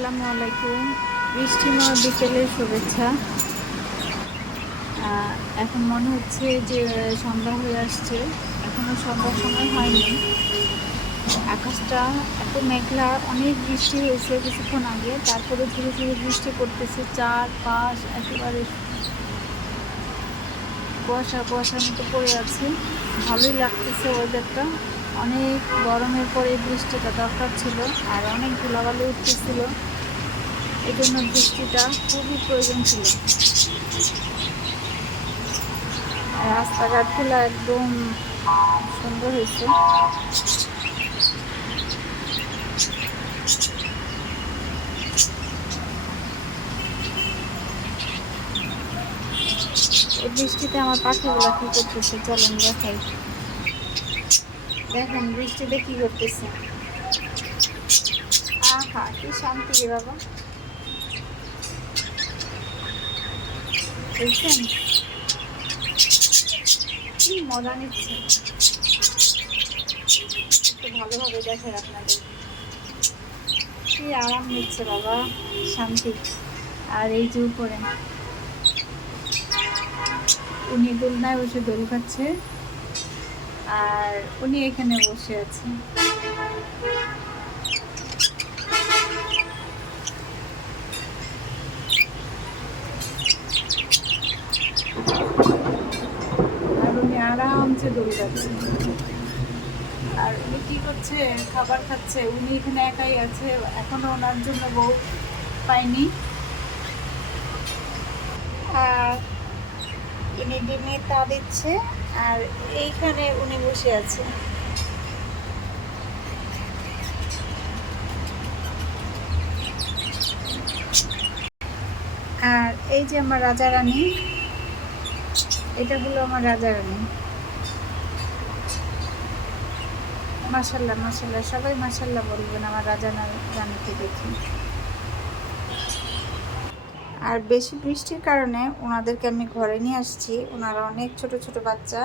আসসালামু আলাইকুম। বৃষ্টিময় বিকেলের শুভেচ্ছা। এখন মনে হচ্ছে যে সন্ধ্যা হয়ে আসছে। এখনও সন্ধ্যার সময় হয়নি। আকাশটা এত মেঘলা, অনেক বৃষ্টি হয়েছে কিছুক্ষণ আগে। তারপরে ধীরে ধীরে বৃষ্টি পড়তেছে চার পাঁচ একেবারে কুয়াশা কুয়াশার মতো পড়ে আছে। ভালোই লাগতেছে ওয়েদারটা অনেক গরমের পরে বৃষ্টিটা দরকার ছিল, আর অনেক ধুলাবালি উঠতেছিল। এই জন্য বৃষ্টিটা খুবই প্রয়োজন ছিল। রাস্তাঘাটগুলো একদম সুন্দর হয়েছে। এই বৃষ্টিতে আমার পাখিগুলো কি করতেছে? চলেন দেখাই। দেখেন বৃষ্টিতে কি করতেছে। আহা, কি শান্তি রে বাবা। দেখছেন কি মজা নিচ্ছে। একটু ভালোভাবে দেখেন আপনাদের। কি আরাম নিচ্ছে বাবা, শান্তি। আর এই যে উপরে। উনি দোলনায় বসে দোল খাচ্ছে। আর উনি এখানে বসে আছে আর উনি আরামসে দোল খাচ্ছে আর উনি কি করছে? খাবার খাচ্ছে। উনি এখানে একাই আছে। এখনও ওনার জন্য বউ পাইনি আর ইনি ডিমে তা দিচ্ছে। আর এইখানে উনি বসে আছে। আর এই যে আমার রাজা রানী এটা হলো আমার রাজা রানী মাসাল্লাহ মাসাল্লাহ সবাই মাসাল্লাহ বলবেন আমার রাজা রানীকে দেখি। আর বেশি বৃষ্টির কারণে ওনাদেরকে আমি ঘরে নিয়ে আসছি। ওনারা অনেক ছোট ছোট বাচ্চা,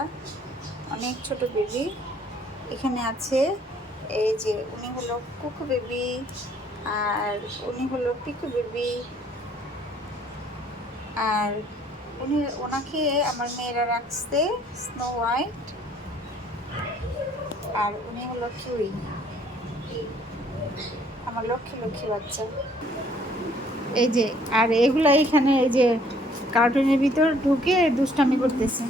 অনেক ছোট বেবি। এখানে আছে এই যে উনি হলো কুকু বেবি আর উনি হলো পিকু বেবি। আর উনি ওনাকে আমার মেয়েরা রাখছে স্নো হোয়াইট আর উনি হলো কিউই আমার লক্ষ্মী লক্ষ্মী বাচ্চা। এই যে আর এগুলা এখানে এই যে কার্টুনের ভিতর ঢুকে দুষ্টামি করতেছে।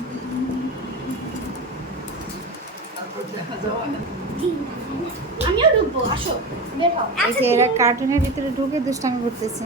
আমিও ঢুকবো আসো। এই যে এরা কার্টুনের ভিতরে ঢুকে দুষ্টামি করতেছে।